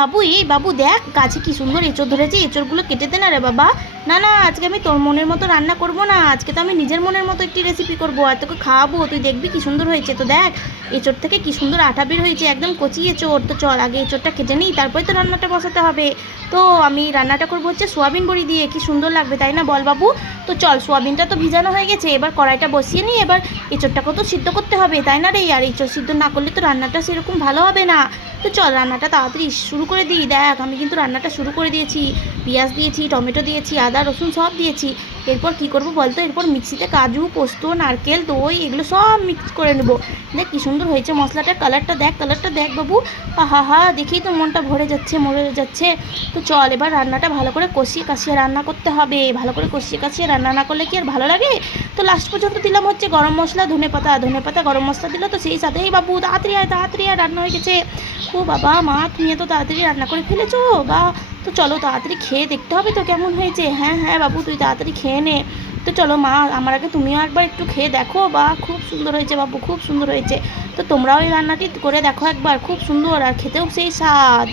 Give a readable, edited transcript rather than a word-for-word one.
বাবু, এই বাবু দেখ গাছে কি সুন্দর এঁচড় ধরেছে, এঁচড়গুলো কেটে দে না রে বাবা। না না, আজকে আমি তোর মনের মতো রান্না করব না, আজকে তো আমি নিজের মনের মতো একটি রেসিপি করবো আর তোকে খাওয়াবো, তুই দেখবি কি সুন্দর হয়েছে। তো দেখ এঁচড় থেকে কি সুন্দর আঠা বের হয়েছে, একদম কচি এঁচড়। তো চল আগে এঁচড়টা কেটে নিই, তারপরে তো রান্নাটা বসাতে হবে। তো আমি রান্নাটা করবো হচ্ছে সোয়াবিন বড়ি দিয়ে, কি সুন্দর লাগবে তাই না বল বাবু। তো চল, সোয়াবিনটা তো ভিজানো হয়ে গেছে, এবার কড়াইটা বসিয়ে নিই। এবার এঁচড়টাকেও তো সিদ্ধ করতে হবে তাই না রে, আর এঁচড় সিদ্ধ না করলে তো রান্নাটা সেরকম ভালো হবে না। তো চল রান্নাটা তাড়াতাড়ি শুরু করে দিই। দেখ আমি কিন্তু রান্নাটা শুরু করে দিয়েছি, পেঁয়াজ দিয়েছি, টমেটো দিয়েছি, আদা রসুন সব দিয়েছি। এরপর কি করব বলতো, এরপর মিক্সিতে কাজু পোস্ত নারকেল দই এগুলো সব মিক্স করে নেবো। দেখ কি সুন্দর হয়েছে মশলাটার কালারটা দেখ বাবু। হা হা, দেখেই তো মনটা ভরে যাচ্ছে মরে যাচ্ছে। তো চল এবার রান্নাটা ভালো করে কষিয়ে কাশিয়ে রান্না করতে হবে, ভালো করে কষিয়ে কাশিয়ে রান্না না করলে কি আর ভালো লাগে। তো লাস্ট পর্যন্ত দিলাম হচ্ছে গরম মশলা ধনে পাতা গরম মশলা দিল, তো সেই সাথেই বাবু তাড়াতাড়ি আয় রান্না হয়ে গেছে। ও বাবা মা, তুমি এত তাড়াতাড়ি রান্না করে ফেলেছো বা। তো চলো তাড়াতাড়ি খেয়ে দেখতে হবে তো কেমন হয়েছে। হ্যাঁ হ্যাঁ বাবু, তুই তাড়াতাড়ি খেয়ে নে। তো চলো মা, আমার আগে তুমিও একবার একটু খেয়ে দেখো, বা খুব সুন্দর হয়েছে বাবু, খুব সুন্দর হয়েছে। তো তোমরাও এই রান্নাটি করে দেখো একবার, খুব সুন্দর আর খেতেও সেই স্বাদ।